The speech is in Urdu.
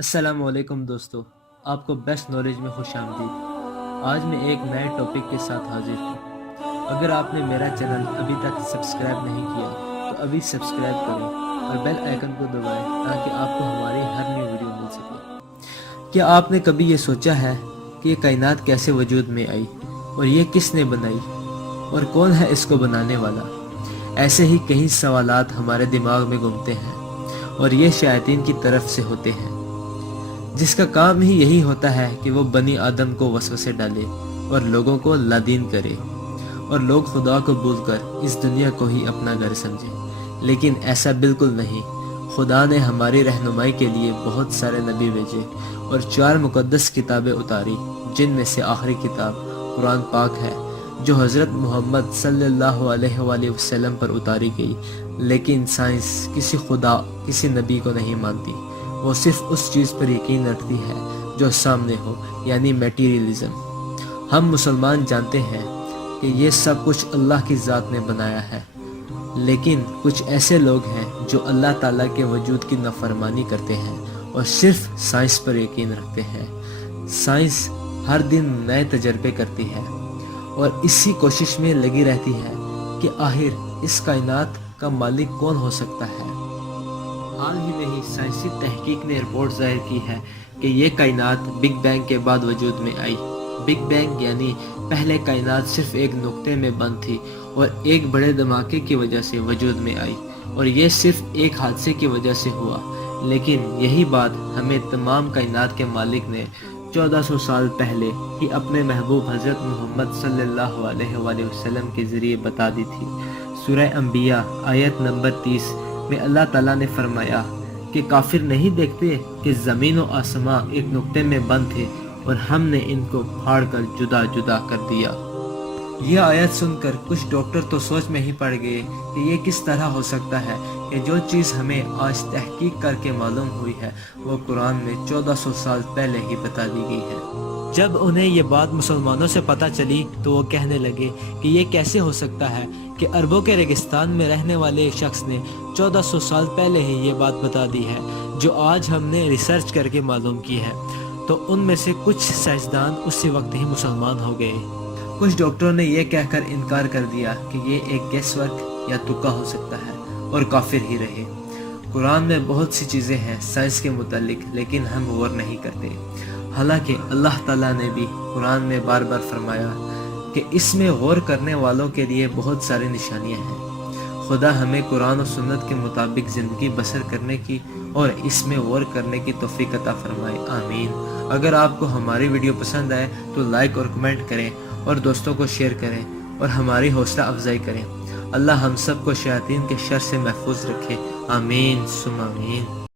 السلام علیکم دوستو، آپ کو بیسٹ نالج میں خوش آمدید۔ آج میں ایک نئے ٹاپک کے ساتھ حاضر ہوں۔ اگر آپ نے میرا چینل ابھی تک سبسکرائب نہیں کیا تو ابھی سبسکرائب کریں اور بیل آئیکن کو دبائیں تاکہ آپ کو ہماری ہر نیو ویڈیو مل سکے۔ کیا آپ نے کبھی یہ سوچا ہے کہ یہ کائنات کیسے وجود میں آئی اور یہ کس نے بنائی اور کون ہے اس کو بنانے والا؟ ایسے ہی کئی سوالات ہمارے دماغ میں گھومتے ہیں اور یہ شیاطین کی طرف سے ہوتے ہیں، جس کا کام ہی یہی ہوتا ہے کہ وہ بنی آدم کو وسوسے ڈالے اور لوگوں کو لادین کرے اور لوگ خدا کو بھول کر اس دنیا کو ہی اپنا گھر سمجھے۔ لیکن ایسا بالکل نہیں۔ خدا نے ہماری رہنمائی کے لیے بہت سارے نبی بھیجے اور 4 مقدس کتابیں اتاری، جن میں سے آخری کتاب قرآن پاک ہے، جو حضرت محمد صلی اللہ علیہ وآلہ وسلم پر اتاری گئی۔ لیکن سائنس کسی خدا، کسی نبی کو نہیں مانتی، وہ صرف اس چیز پر یقین رکھتی ہے جو سامنے ہو، یعنی میٹیریلزم۔ ہم مسلمان جانتے ہیں کہ یہ سب کچھ اللہ کی ذات نے بنایا ہے، لیکن کچھ ایسے لوگ ہیں جو اللہ تعالیٰ کے وجود کی نافرمانی کرتے ہیں اور صرف سائنس پر یقین رکھتے ہیں۔ سائنس ہر دن نئے تجربے کرتی ہے اور اسی کوشش میں لگی رہتی ہے کہ آخر اس کائنات کا مالک کون ہو سکتا ہے۔ حال ہی میں ہی سائنسی تحقیق نے رپورٹ ظاہر کی ہے کہ یہ کائنات بگ بینگ کے بعد وجود میں آئی۔ بگ بینگ یعنی پہلے کائنات صرف ایک نقطے میں بند تھی اور ایک بڑے دھماکے کی وجہ سے وجود میں آئی، اور یہ صرف ایک حادثے کی وجہ سے ہوا۔ لیکن یہی بات ہمیں تمام کائنات کے مالک نے 1400 سال پہلے ہی اپنے محبوب حضرت محمد صلی اللہ علیہ وآلہ وسلم کے ذریعے بتا دی تھی۔ سورہ انبیاء آیت نمبر 30 میں اللہ تعالیٰ نے فرمایا کہ کافر نہیں دیکھتے کہ زمین و آسمان ایک نقطے میں بند تھے اور ہم نے ان کو پھاڑ کر جدا جدا کر دیا۔ یہ آیت سن کر کچھ ڈاکٹر تو سوچ میں ہی پڑ گئے کہ یہ کس طرح ہو سکتا ہے کہ جو چیز ہمیں آج تحقیق کر کے معلوم ہوئی ہے وہ قرآن میں 1400 سال پہلے ہی بتا دی گئی ہے۔ جب انہیں یہ بات مسلمانوں سے پتہ چلی تو وہ کہنے لگے کہ یہ کیسے ہو سکتا ہے کہ عربوں کے ریگستان میں رہنے والے ایک شخص نے 1400 سال پہلے ہی یہ بات بتا دی ہے جو آج ہم نے ریسرچ کر کے معلوم کی ہے۔ تو ان میں سے کچھ سائنسدان اسی وقت ہی مسلمان ہو گئے۔ کچھ ڈاکٹروں نے یہ کہہ کر انکار کر دیا کہ یہ ایک گیس ورک یا تکا ہو سکتا ہے اور کافر ہی رہے۔ قرآن میں بہت سی چیزیں ہیں سائنس کے متعلق، لیکن ہم غور نہیں کرتے۔ حالانکہ اللہ تعالیٰ نے بھی قرآن میں بار بار فرمایا کہ اس میں غور کرنے والوں کے لیے بہت ساری نشانیاں ہیں۔ خدا ہمیں قرآن و سنت کے مطابق زندگی بسر کرنے کی اور اس میں غور کرنے کی توفیق عطا فرمائے، آمین۔ اگر آپ کو ہماری ویڈیو پسند آئے تو لائک اور کمنٹ کریں اور دوستوں کو شیئر کریں اور ہماری حوصلہ افزائی کریں۔ اللہ ہم سب کو شیاطین کے شر سے محفوظ رکھے، آمین ثم آمین۔